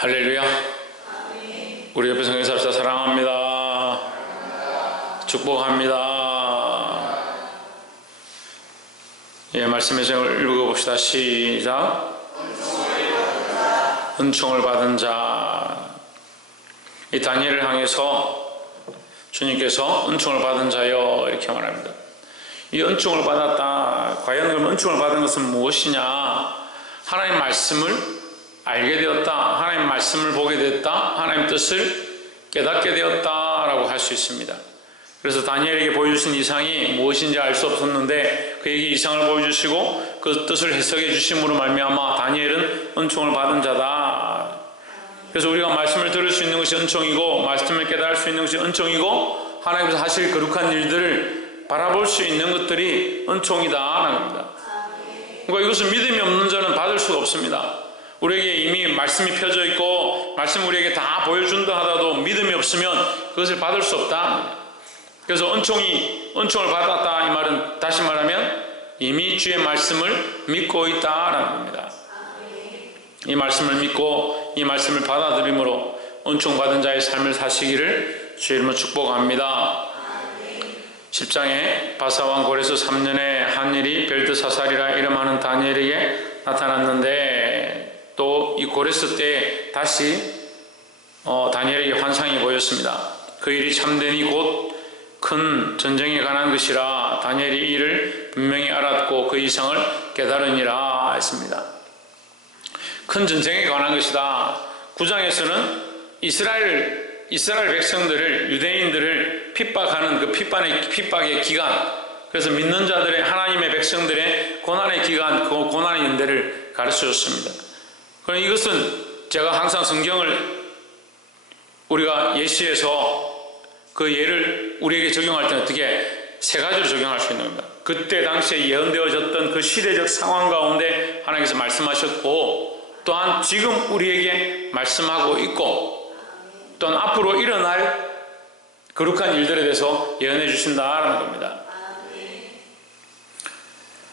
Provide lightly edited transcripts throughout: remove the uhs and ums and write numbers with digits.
할렐루야. 우리 옆에 성경 삽시다. 사랑합니다. 축복합니다. 예, 말씀의 제목을 읽어봅시다. 시작. 은총을 받은 자. 이 다니엘을 향해서 주님께서 은총을 받은 자여 이렇게 말합니다. 이 은총을 받았다. 과연 그럼 은총을 받은 것은 무엇이냐? 하나님 말씀을 알게 되었다. 하나님 말씀을 보게 되었다. 하나님 뜻을 깨닫게 되었다라고 할 수 있습니다. 그래서 다니엘에게 보여주신 이상이 무엇인지 알 수 없었는데 그에게 이상을 보여주시고 그 뜻을 해석해 주심으로 말미암아 다니엘은 은총을 받은 자다. 그래서 우리가 말씀을 들을 수 있는 것이 은총이고 말씀을 깨달을 수 있는 것이 은총이고 하나님께서 하실 거룩한 일들을 바라볼 수 있는 것들이 은총이다라는 겁니다. 그러니까 이것은 믿음이 없는 자는 받을 수가 없습니다. 우리에게 이미 말씀이 펴져 있고 말씀 우리에게 다 보여준다 하더라도 믿음이 없으면 그것을 받을 수 없다. 그래서 은총을 받았다 이 말은 다시 말하면 이미 주의 말씀을 믿고 있다라는 겁니다. 이 말씀을 믿고 이 말씀을 받아들임으로 은총받은 자의 삶을 사시기를 주의 이름으로 축복합니다. 10장에 바사왕 고레스 3년에 한 일이 벨드사살이라 이름하는 다니엘에게 나타났는데 또 이 고레스 때 다시 다니엘에게 환상이 보였습니다. 그 일이 참되니 곧 큰 전쟁에 관한 것이라 다니엘이 이 일을 분명히 알았고 그 이상을 깨달으니라 했습니다. 큰 전쟁에 관한 것이다. 9장에서는 이스라엘 백성들을 유대인들을 핍박하는 그 핍박의 기간, 그래서 믿는 자들의 하나님의 백성들의 고난의 기간, 그 고난의 연대를 가르쳐줬습니다. 그럼 이것은 제가 항상 성경을 우리가 예시해서 그 예를 우리에게 적용할 때는 어떻게 세 가지로 적용할 수 있는 겁니다. 그때 당시에 예언되어졌던 그 시대적 상황 가운데 하나님께서 말씀하셨고 또한 지금 우리에게 말씀하고 있고 또한 앞으로 일어날 거룩한 일들에 대해서 예언해 주신다라는 겁니다.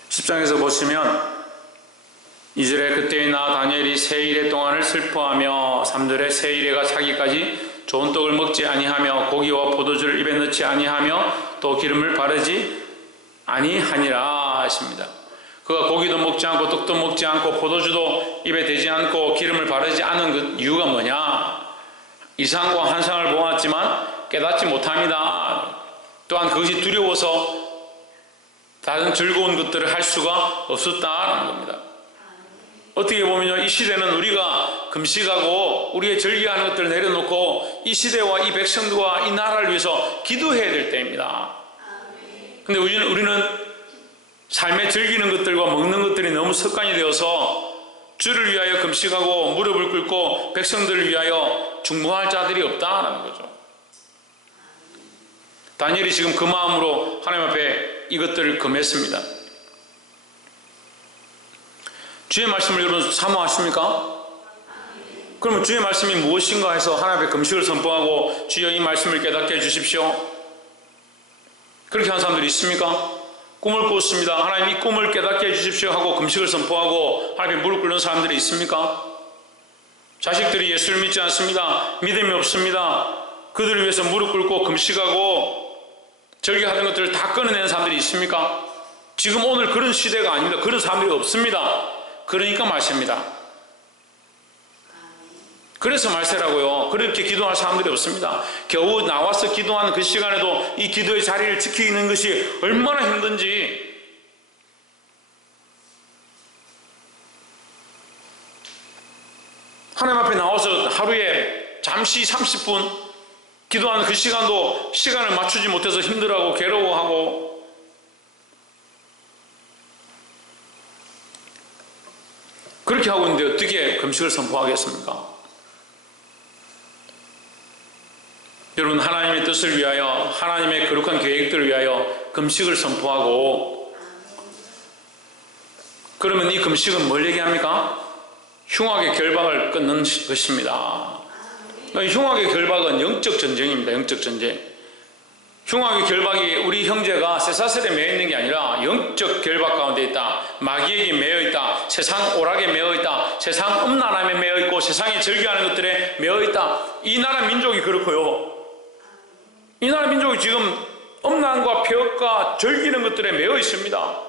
10장에서 보시면 2절에 그때의 나 다니엘이 세 일의 동안을 슬퍼하며 3절에 세 일에가 차기까지 좋은 떡을 먹지 아니하며 고기와 포도주를 입에 넣지 아니하며 또 기름을 바르지 아니하니라 하십니다. 그가 고기도 먹지 않고 떡도 먹지 않고 포도주도 입에 대지 않고 기름을 바르지 않은 그 이유가 뭐냐? 이상과 환상을 보았지만 깨닫지 못합니다. 또한 그것이 두려워서 다른 즐거운 것들을 할 수가 없었다는 겁니다. 어떻게 보면요, 이 시대는 우리가 금식하고 우리의 즐겨하는 것들을 내려놓고 이 시대와 이 백성들과 이 나라를 위해서 기도해야 될 때입니다. 근데 우리는 삶에 즐기는 것들과 먹는 것들이 너무 습관이 되어서 주를 위하여 금식하고 무릎을 꿇고 백성들을 위하여 중보할 자들이 없다는 거죠. 다니엘이 지금 그 마음으로 하나님 앞에 이것들을 금했습니다. 주의 말씀을 여러분 사모하십니까? 그러면 주의 말씀이 무엇인가 해서 하나님 앞에 금식을 선포하고 주여 이 말씀을 깨닫게 해주십시오. 그렇게 하는 사람들이 있습니까? 꿈을 꾸었습니다. 하나님 이 꿈을 깨닫게 해주십시오 하고 금식을 선포하고 하나님 앞에 무릎 꿇는 사람들이 있습니까? 자식들이 예수를 믿지 않습니다. 믿음이 없습니다. 그들을 위해서 무릎 꿇고 금식하고 절개하던 것들을 다 끊어내는 사람들이 있습니까? 지금 오늘 그런 시대가 아닙니다. 그런 사람들이 없습니다. 그러니까 말세입니다. 그래서 말세라고요. 그렇게 기도할 사람들이 없습니다. 겨우 나와서 기도하는 그 시간에도 이 기도의 자리를 지키는 것이 얼마나 힘든지 하나님 앞에 나와서 하루에 잠시 30분 기도하는 그 시간도 시간을 맞추지 못해서 힘들어하고 괴로워하고 그렇게 하고 있는데 어떻게 금식을 선포하겠습니까? 여러분 하나님의 뜻을 위하여 하나님의 거룩한 계획들을 위하여 금식을 선포하고 그러면 이 금식은 뭘 얘기합니까? 흉악의 결박을 끊는 것입니다. 흉악의 결박은 영적 전쟁입니다. 영적 전쟁. 흉악의 결박이 우리 형제가 쇠사슬에 매여 있는 게 아니라 영적 결박 가운데 있다. 마귀에게 매여 있다. 세상 오락에 매여 있다. 세상 음란함에 매여 있고 세상에 즐겨하는 것들에 매여 있다. 이 나라 민족이 그렇고요. 이 나라 민족이 지금 음란과 폐역과 즐기는 것들에 매여 있습니다.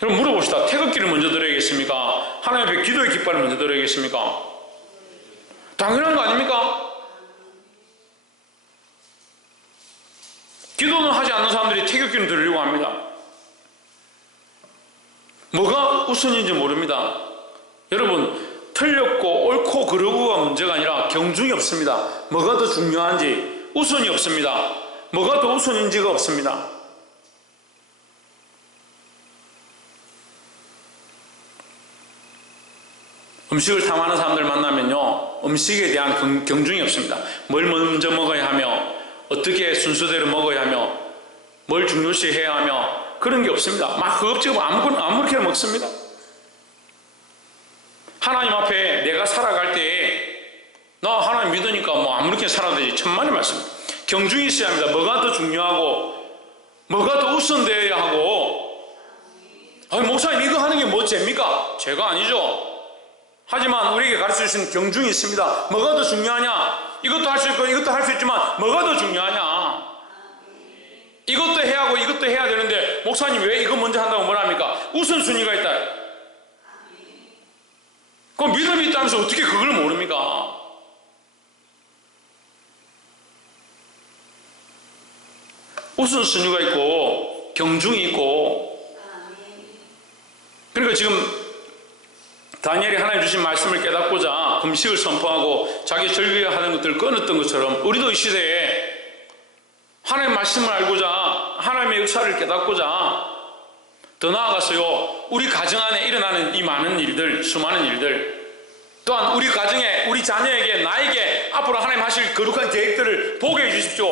그럼 물어봅시다. 태극기를 먼저 들어야겠습니까? 하나님 앞에 기도의 깃발을 먼저 들어야겠습니까? 당연한 거 아닙니까? 기도는 하지 않는 사람들이 태극기를 들으려고 합니다. 뭐가 우선인지 모릅니다. 여러분, 틀렸고 옳고 그르고가 문제가 아니라 경중이 없습니다. 뭐가 더 중요한지 우선이 없습니다. 뭐가 더 우선인지가 없습니다. 음식을 탐하는 사람들 만나면요, 음식에 대한 경중이 없습니다. 뭘 먼저 먹어야 하며, 어떻게 순서대로 먹어야 하며, 뭘 중요시 해야 하며, 그런 게 없습니다. 막 그것저것 아무렇게나 먹습니다. 하나님 앞에 내가 살아갈 때에 나 하나님 믿으니까 뭐 아무렇게나 살아도 되지. 천만의 말씀. 경중이 있어야 합니다. 뭐가 더 중요하고 뭐가 더 우선되어야 하고. 아니, 목사님 이거 하는 게 뭐 죄입니까? 죄가 아니죠. 하지만 우리에게 가르쳐 주신 경중이 있습니다. 뭐가 더 중요하냐? 이것도 할 수 있고 이것도 할 수 있지만 뭐가 더 중요하냐? 이것도 해야 하고 이것도 해야 되는데 목사님 왜 이거 먼저 한다고 뭐라 합니까? 우선순위가 있다. 그 믿음이 있다면서 어떻게 그걸 모릅니까? 우선순위가 있고 경중이 있고. 그러니까 지금 다니엘이 하나님 주신 말씀을 깨닫고자 금식을 선포하고 자기 즐겨야 하는 것들을 끊었던 것처럼 우리도 이 시대에 하나님의 말씀을 알고자 하나님의 역사를 깨닫고자 더 나아가서요, 우리 가정 안에 일어나는 이 많은 일들, 수많은 일들, 또한 우리 가정에, 우리 자녀에게, 나에게 앞으로 하나님 하실 거룩한 계획들을 보게 해주십시오.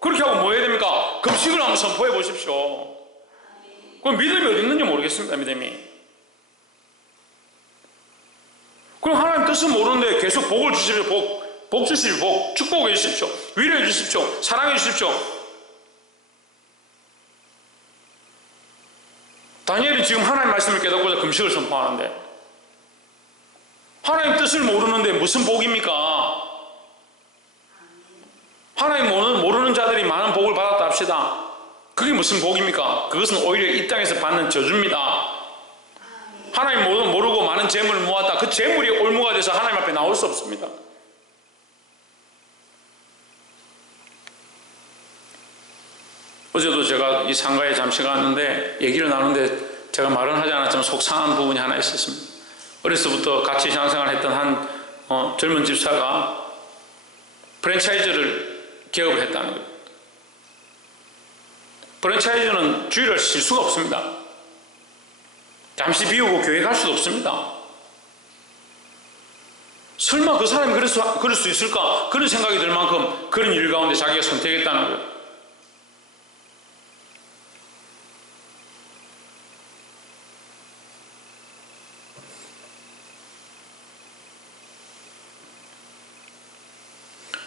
그렇게 하고 뭐 해야 됩니까? 금식을 한번 선포해 보십시오. 그럼 믿음이 어디 있는지 모르겠습니다. 믿음이. 그럼 하나님 뜻은 모르는데 계속 복을 주십시오. 복 주십시오. 복 축복해 주십시오. 위로해 주십시오. 사랑해 주십시오. 다니엘이 지금 하나님 말씀을 깨닫고자 금식을 선포하는데 하나님 뜻을 모르는데 무슨 복입니까? 하나님 모르는 자들이 많은 복을 받았다 합시다. 그게 무슨 복입니까? 그것은 오히려 이 땅에서 받는 저주입니다. 하나님 모르고 많은 재물을 모았다. 그 재물이 올무가 돼서 하나님 앞에 나올 수 없습니다. 어제도 제가 이 상가에 잠시 갔는데 얘기를 나누는데 제가 말은 하지 않았지만 속상한 부분이 하나 있었습니다. 어려서부터 같이 신앙생활을 했던 한 젊은 집사가 프랜차이즈를 개업을 했다는 거예요. 프랜차이즈는 주의를 쉴 수가 없습니다. 잠시 비우고 교회 갈 수도 없습니다. 설마 그 사람이 그럴 수 있을까? 그런 생각이 들 만큼 그런 일 가운데 자기가 선택했다는 거예요.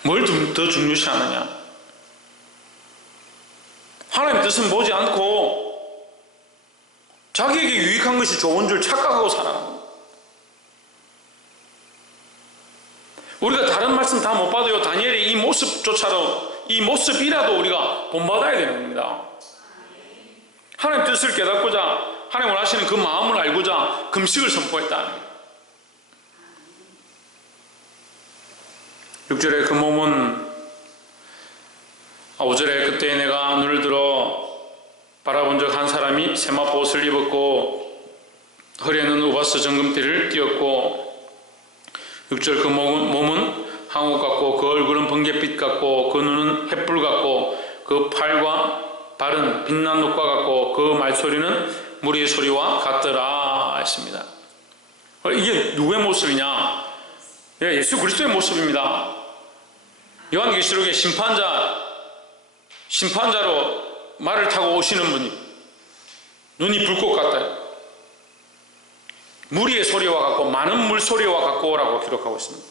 뭘 더 중요시 하느냐? 하나님의 뜻은 보지 않고 자기에게 유익한 것이 좋은 줄 착각하고 살아가는 거예요. 우리가 다른 말씀 다 못 받아요. 다니엘의 이 모습조차도, 이 모습이라도 우리가 본받아야 되는 겁니다. 하나님 뜻을 깨닫고자, 하나님 원하시는 그 마음을 알고자 금식을 선포했다는 거예요. 6절에 그 몸은 5절에 그때 내가 눈을 들어 바라본 적 한 사람이 세마포 옷을 입었고 허리에는 우바스 정금띠를 띄었고 6절 그 몸은 항옥 같고 그 얼굴은 번갯빛 같고 그 눈은 횃불 같고 그 팔과 발은 빛난 녹과 같고 그 말소리는 무리의 소리와 같더라 했습니다. 이게 누구의 모습이냐? 예수 그리스도의 모습입니다. 요한계시록의 심판자로 말을 타고 오시는 분이 눈이 불꽃 같아요. 무리의 소리와 같고 많은 물소리와 같고라고 기록하고 있습니다.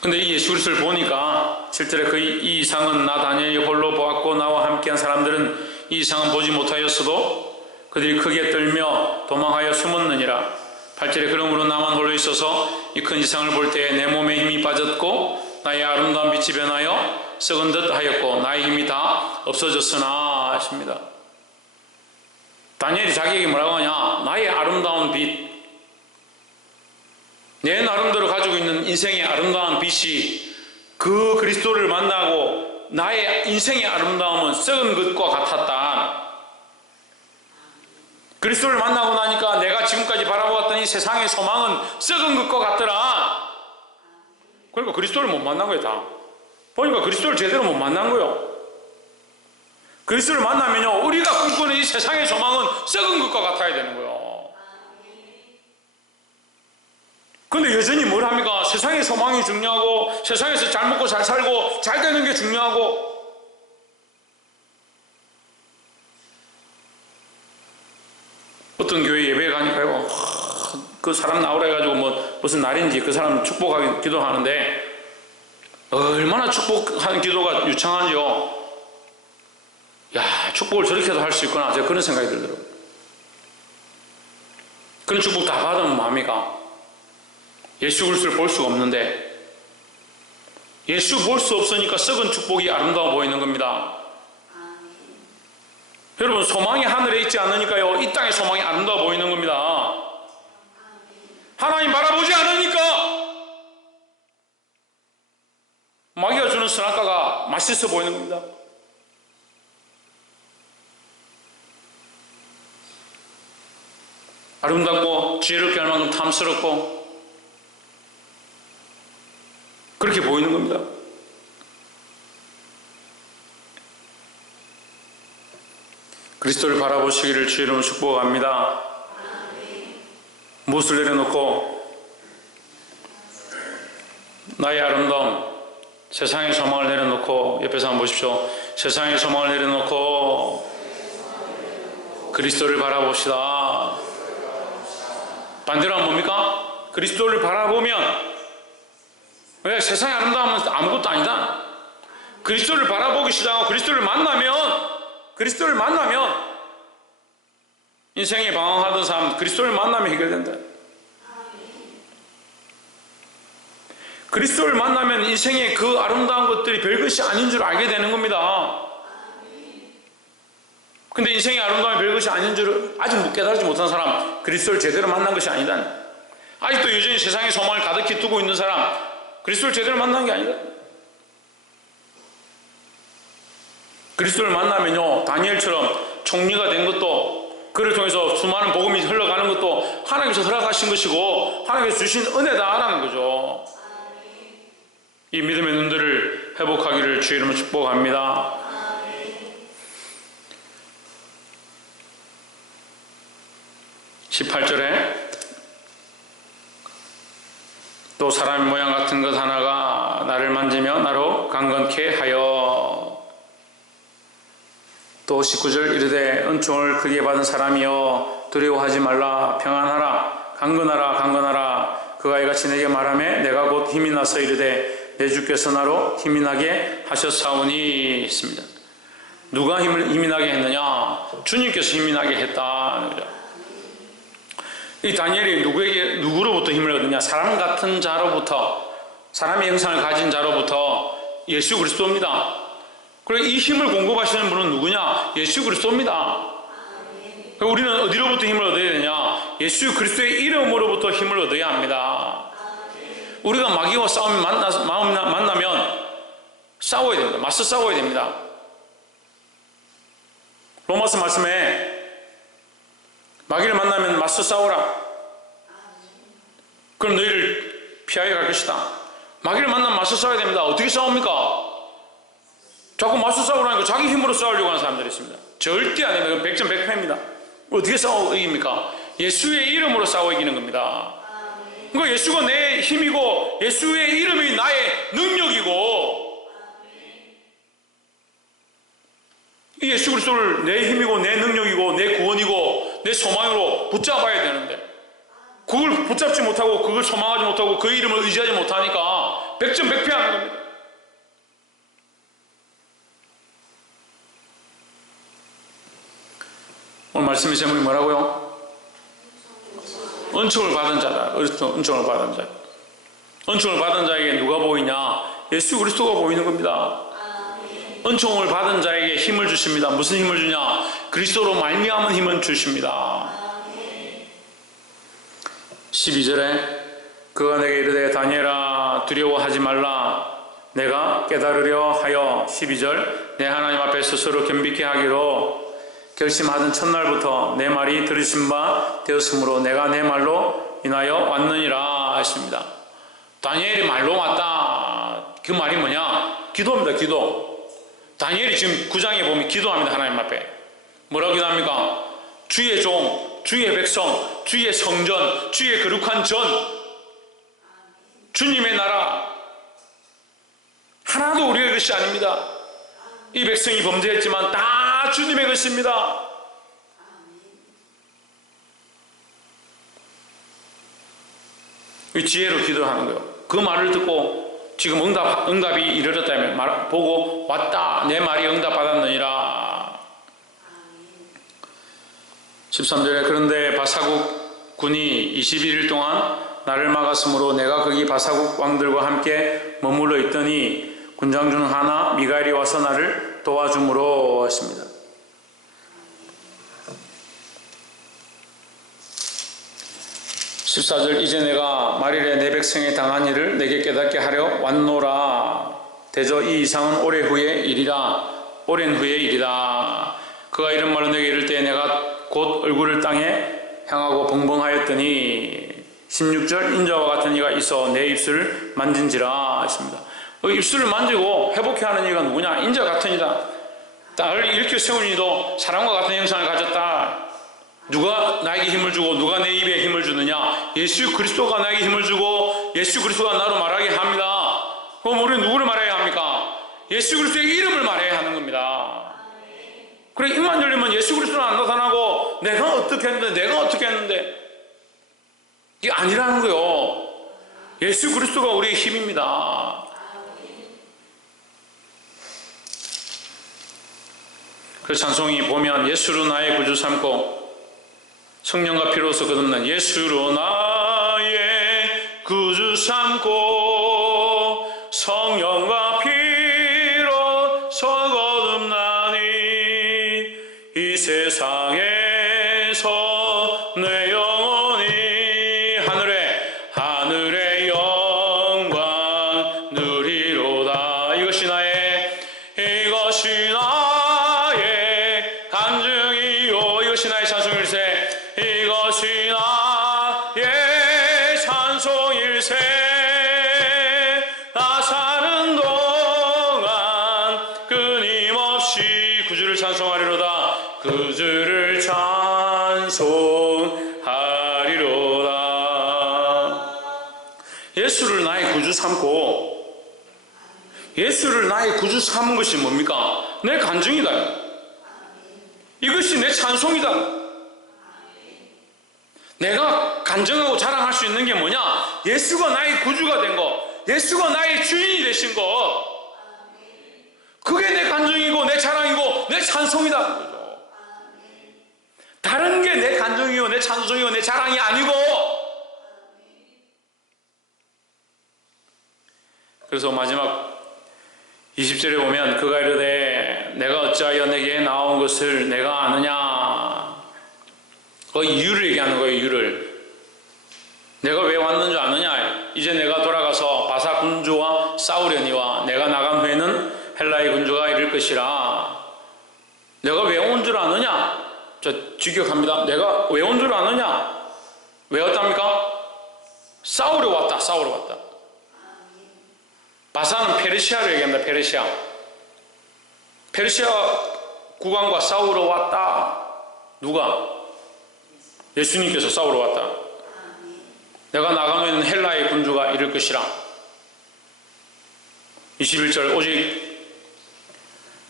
근데 이 예수 그리스도를 보니까 7절에 이 이상은 나 다니엘이 홀로 보았고 나와 함께한 사람들은 이 이상은 보지 못하였어도 그들이 크게 떨며 도망하여 숨었느니라. 8절에 그러므로 나만 홀로 있어서 이 큰 이상을 볼 때에 내 몸에 힘이 빠졌고 나의 아름다운 빛이 변하여 썩은 듯 하였고 나의 힘이 다 없어졌으나 하십니다. 다니엘이 자기에게 뭐라고 하냐? 나의 아름다운 빛, 내 나름대로 가지고 있는 인생의 아름다운 빛이 그 그리스도를 만나고 나의 인생의 아름다움은 썩은 것과 같았다. 그리스도를 만나고 나니까 내가 지금까지 바라보았던 이 세상의 소망은 썩은 것과 같더라. 그러니까 그리스도를 못 만난 거예요. 다 보니까 그리스도를 제대로 못 만난 거예요. 그리스도를 만나면요, 우리가 꿈꾸는 이 세상의 소망은 썩은 것과 같아야 되는 거예요. 근데 여전히 뭘 합니까? 세상의 소망이 중요하고 세상에서 잘 먹고 잘 살고 잘 되는 게 중요하고. 어떤 교회 예배에 가니까요, 그 사람 나오라 해가지고 무슨 날인지 그 사람 축복하기 기도하는데 얼마나 축복하는 기도가 유창한지요. 야, 축복을 저렇게도 할 수 있구나. 제가 그런 생각이 들더라고요. 그런 축복 다 받으면 뭐합니까? 예수 그리스도를 볼 수가 없는데 예수 볼 수 없으니까 썩은 축복이 아름다워 보이는 겁니다. 여러분, 소망이 하늘에 있지 않으니까요, 이 땅의 소망이 아름다워 보이는 겁니다. 하나님 바라보지 않으니까 마귀가 주는 선악과가 맛있어 보이는 겁니다. 아름답고 지혜롭게 할 만큼 탐스럽고 그렇게 보이는 겁니다. 그리스도를 바라보시기를 주의 이름으로 축복합니다. 무엇을 내려놓고 나의 아름다움, 세상의 소망을 내려놓고, 옆에서 한번 보십시오. 세상의 소망을 내려놓고 그리스도를 바라봅시다. 반대로 하면 뭡니까? 그리스도를 바라보면, 왜? 세상의 아름다움은 아무것도 아니다. 그리스도를 바라보기 시작하고 그리스도를 만나면 인생에 방황하던 사람 그리스도를 만나면 해결된다. 그리스도를 만나면 인생의 그 아름다운 것들이 별것이 아닌 줄 알게 되는 겁니다. 근데 인생의 아름다움이 별것이 아닌 줄을 아직 깨달지 못한 사람, 그리스도를 제대로 만난 것이 아니다. 아직도 여전히 세상의 소망을 가득히 두고 있는 사람, 그리스도를 제대로 만난 게 아니다. 그리스도를 만나면요, 다니엘처럼 총리가 된 것도, 그를 통해서 수많은 복음이 흘러가는 것도 하나님께서 허락하신 것이고 하나님께서 주신 은혜다라는 거죠. 이 믿음의 눈들을 회복하기를 주의 이름으로 축복합니다. 18절에 또 사람의 모양 같은 것 하나가 나를 만지며 나로 강건케 하여, 또 19절 이르되 은총을 크게 받은 사람이여 두려워하지 말라, 평안하라, 강건하라. 그가 이같이 내게 말하며 내가 곧 힘이 나서 이르되 내 주께서 나로 힘이 나게 하셨사오니 했습니다. 누가 힘이 나게 했느냐? 주님께서 힘이 나게 했다는 거죠. 이 다니엘이 누구로부터 힘을 얻느냐? 사람 같은 자로부터, 사람의 형상을 가진 자로부터 예수 그리스도입니다. 그리고 이 힘을 공급하시는 분은 누구냐? 예수 그리스도입니다. 우리는 어디로부터 힘을 얻어야 되냐? 예수 그리스도의 이름으로부터 힘을 얻어야 합니다. 우리가 마귀와 싸우면 만나면 싸워야 됩니다. 맞서 싸워야 됩니다. 로마서 말씀에 마귀를 만나면 맞서 싸우라. 그럼 너희를 피하여 갈 것이다. 마귀를 만나면 맞서 싸워야 됩니다. 어떻게 싸웁니까? 자꾸 맞서 싸우라니까 자기 힘으로 싸우려고 하는 사람들이 있습니다. 절대 안 됩니다. 100점 100패입니다. 어떻게 싸워 이깁니까? 예수의 이름으로 싸워 이기는 겁니다. 그러니까 예수가 내 힘이고 예수의 이름이 나의 능력이고, 이 예수 그리스도를 내 힘이고 내 능력이고 내 구원이고 내 소망으로 붙잡아야 되는데, 그걸 붙잡지 못하고 그걸 소망하지 못하고 그 이름을 의지하지 못하니까 백전백패하는 겁니다. 오늘 말씀의 제목이 뭐라고요? 은총을 받은 자다. 은총을 받은 자. 은총을 받은 자에게 누가 보이냐? 예수 그리스도가 보이는 겁니다. 은총을 받은 자에게 힘을 주십니다. 무슨 힘을 주냐? 그리스도로 말미암은 힘을 주십니다. 12절에 그가 내게 이르되 다니엘아 두려워하지 말라. 내가 깨달으려 하여 12절 내 하나님 앞에 스스로 겸비케 하기로 결심하던 첫날부터 내 말이 들으신 바 되었으므로 내가 내 말로 인하여 왔느니라 하십니다. 다니엘이 말로 왔다. 그 말이 뭐냐? 기도입니다. 기도. 다니엘이 지금 9장에 보면 기도합니다. 하나님 앞에. 뭐라고 기도합니까? 주의 종, 주의 백성, 주의 성전, 주의 거룩한 전, 주님의 나라 하나도 우리의 것이 아닙니다. 이 백성이 범죄했지만 다 주님의 것입니다. 이 지혜로 기도하는 거예요. 그 말을 듣고 지금 응답이 이르렀다면 보고 왔다. 내 말이 응답받았느니라. 13절에 그런데 바사국 군이 21일 동안 나를 막았으므로 내가 거기 바사국 왕들과 함께 머물러 있더니 군장 중 하나 미가엘이 와서 나를 도와줌으로 했습니다. 14절 이제 내가 말일에 내 백성에 당한 일을 내게 깨닫게 하려 왔노라. 대저 이 이상은 오랜 후의 일이다. 그가 이런 말을 내게 이를 때 내가 곧 얼굴을 땅에 향하고 벙벙하였더니 16절 인자와 같은 이가 있어 내 입술을 만진지라 했습니다. 입술을 만지고 회복해 하는 이가 누구냐? 인자 같은 이다. 딸을 일으켜 세운 이도 사람과 같은 형상을 가졌다. 누가 나에게 힘을 주고 누가 내 입에 힘을 주느냐? 예수 그리스도가 나에게 힘을 주고 예수 그리스도가 나로 말하게 합니다. 그럼 우리는 누구를 말해야 합니까? 예수 그리스도의 이름을 말해야 하는 겁니다. 그래 입만 열리면 예수 그리스도는 안 나타나고 내가 어떻게 했는데 이게 아니라는 거요. 예수 그리스도가 우리의 힘입니다. 그 찬송이 보면 예수로 나의 구주 삼고 성령과 피로서 거듭난 예수로 나의 구주 삼고 성령과 피로서 거듭나니 이 세상에서 내 영혼이 하늘의 영광 누리로다. 이것이 나의 간증이요. 이것이 나의 찬송일세. 이것이 나의 찬송일세. 나 사는 동안 끊임없이 구주를 찬송하리로다. 구주를 찬송하리로다. 예수를 나의 구주 삼고 예수를 나의 구주 삼은 것이 뭡니까? 내 간증이다. 이것이 내 찬송이다. 내가 간증하고 자랑할 수 있는 게 뭐냐? 예수가 나의 구주가 된 것, 예수가 나의 주인이 되신 것, 그게 내 간증이고 내 자랑이고 내 찬송이다. 다른 게 내 간증이고 내 찬송이고 내 자랑이 아니고. 그래서 마지막 20절에 보면 그가 이르되 내가 어찌하여 내게 나온 것을 내가 아느냐. 그 이유를 얘기하는 거예요. 이유를. 내가 왜 왔는 줄 아느냐. 이제 내가 돌아가서 바사 군주와 싸우려니와 내가 나간 후에는 헬라의 군주가 이를 것이라. 내가 왜 온 줄 아느냐. 저 직역합니다. 내가 왜 온 줄 아느냐. 왜 왔답니까? 싸우러 왔다. 바사는 페르시아를 얘기합니다. 페르시아 국왕과 싸우러 왔다. 누가? 예수님께서 싸우러 왔다. 내가 나가면 헬라의 군주가 이를 것이라. 21절 오직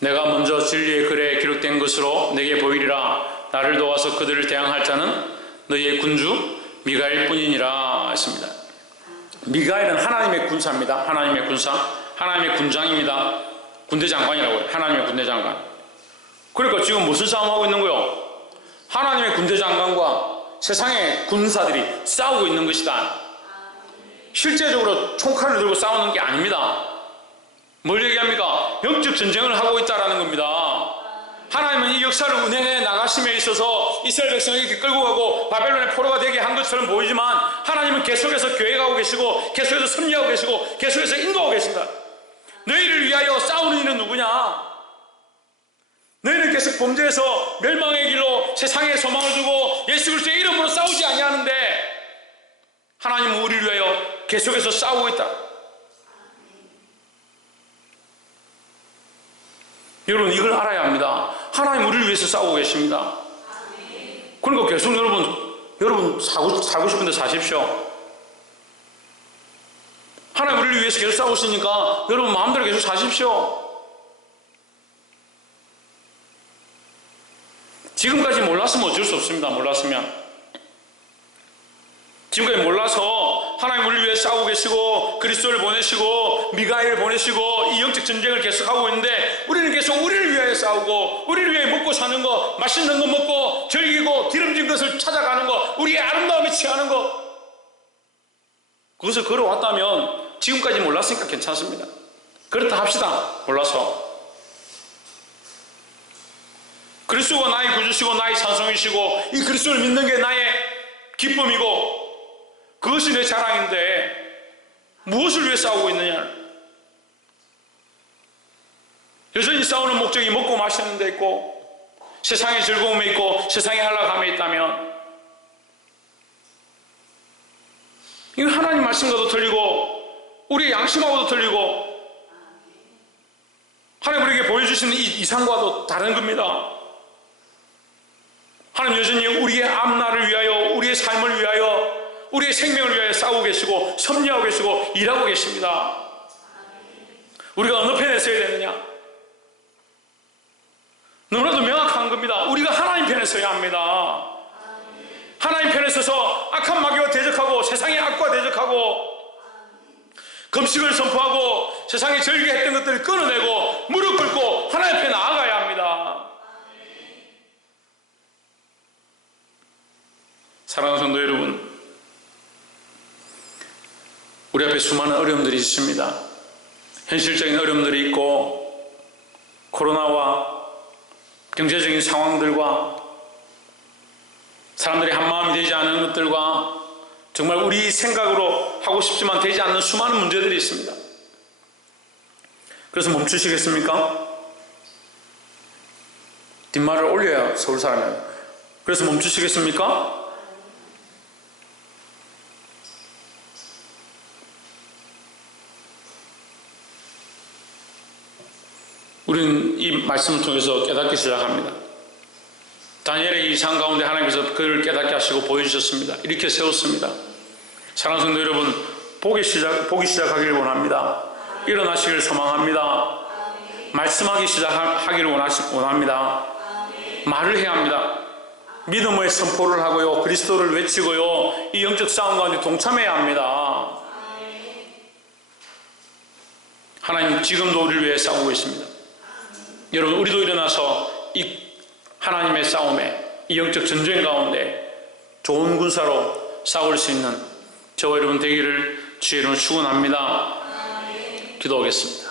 내가 먼저 진리의 글에 기록된 것으로 내게 보이리라. 나를 도와서 그들을 대항할 자는 너희의 군주 미가엘 뿐이니라 했습니다. 미가엘은 하나님의 군사입니다. 하나님의 군사, 하나님의 군장입니다. 군대 장관이라고 해요. 하나님의 군대 장관. 그러니까 지금 무슨 싸움하고 있는 거요? 하나님의 군대 장관과 세상의 군사들이 싸우고 있는 것이다. 실제적으로 총칼을 들고 싸우는 게 아닙니다. 뭘 얘기합니까? 영적 전쟁을 하고 있다는 겁니다. 하나님은 이 역사를 운행해 나가심에 있어서 이스라엘 백성을 이렇게 끌고 가고 바벨론의 포로가 되게 한 것처럼 보이지만 하나님은 계속해서 교회가고 계시고 계속해서 섭리하고 계시고 계속해서 인도하고 계십니다. 너희를 위하여 싸우는 이는 누구냐? 너희는 계속 범죄해서 멸망의 길로 세상에 소망을 두고 예수 그리스도의 이름으로 싸우지 아니하는데 하나님은 우리를 위하여 계속해서 싸우고 있다. 여러분 이걸 알아야 합니다. 하나님 우리를 위해서 싸우고 계십니다. 그러니까 계속 여러분 살고 싶은데 사십시오. 하나님 우리를 위해서 계속 싸우시니까 여러분 마음대로 계속 사십시오. 지금까지 몰랐으면 어쩔 수 없습니다. 몰랐으면. 지금까지 몰라서 하나님 우리를 위해 싸우고 계시고 그리스도를 보내시고 미가엘을 보내시고 이 영적 전쟁을 계속하고 있는데 우리는 계속 우리를 위하여 싸우고 우리를 위해 먹고 사는 거, 맛있는 거 먹고 즐기고 기름진 것을 찾아가는 거, 우리의 아름다움에 취하는 거, 그것을 걸어왔다면 지금까지 몰랐으니까 괜찮습니다. 그렇다 합시다. 몰라서. 그리스도가 나의 구주시고 나의 찬송이시고 이 그리스도를 믿는 게 나의 기쁨이고 그것이 내 자랑인데 무엇을 위해 싸우고 있느냐? 여전히 싸우는 목적이 먹고 마시는 데 있고 세상의 즐거움에 있고 세상의 안락함에 있다면 이건 하나님 말씀과도 틀리고 우리의 양심하고도 틀리고 하나님 우리에게 보여주시는 이 이상과도 다른 겁니다. 하나님 여전히 우리의 앞날을 위하여 우리의 삶을 위하여 우리의 생명을 위하여 싸우고 계시고 섭리하고 계시고 일하고 계십니다. 우리가 어느 편에 서야 되느냐? 너무나도 명확한 겁니다. 우리가 하나님 편에 서야 합니다. 하나님 편에 서서 악한 마귀와 대적하고 세상의 악과 대적하고 금식을 선포하고 세상에 절개했던 것들을 끊어내고 무릎 꿇고 하나님 앞에 나아가야 합니다. 사랑하는 성도 여러분, 우리 앞에 수많은 어려움들이 있습니다. 현실적인 어려움들이 있고 코로나와 경제적인 상황들과 사람들이 한마음이 되지 않는 것들과 정말 우리 생각으로 하고 싶지만 되지 않는 수많은 문제들이 있습니다. 그래서 멈추시겠습니까? 뒷말을 올려야 서울 사람이에요. 그래서 멈추시겠습니까? 우리는 이 말씀을 통해서 깨닫기 시작합니다. 다니엘의 이상 가운데 하나님께서 그를 깨닫게 하시고 보여주셨습니다. 이렇게 세웠습니다. 사랑하는 성도 여러분, 보기 시작하기를 원합니다. 일어나시기를 소망합니다. 말씀하기 시작하기를 원합니다. 말을 해야 합니다. 믿음의 선포를 하고요, 그리스도를 외치고요, 이 영적 싸움 가운데 동참해야 합니다. 하나님 지금도 우리를 위해 싸우고 있습니다. 여러분, 우리도 일어나서 이 하나님의 싸움에, 이 영적 전쟁 가운데 좋은 군사로 싸울 수 있는 저와 여러분 되기를 주의 이름으로 축원합니다. 기도하겠습니다.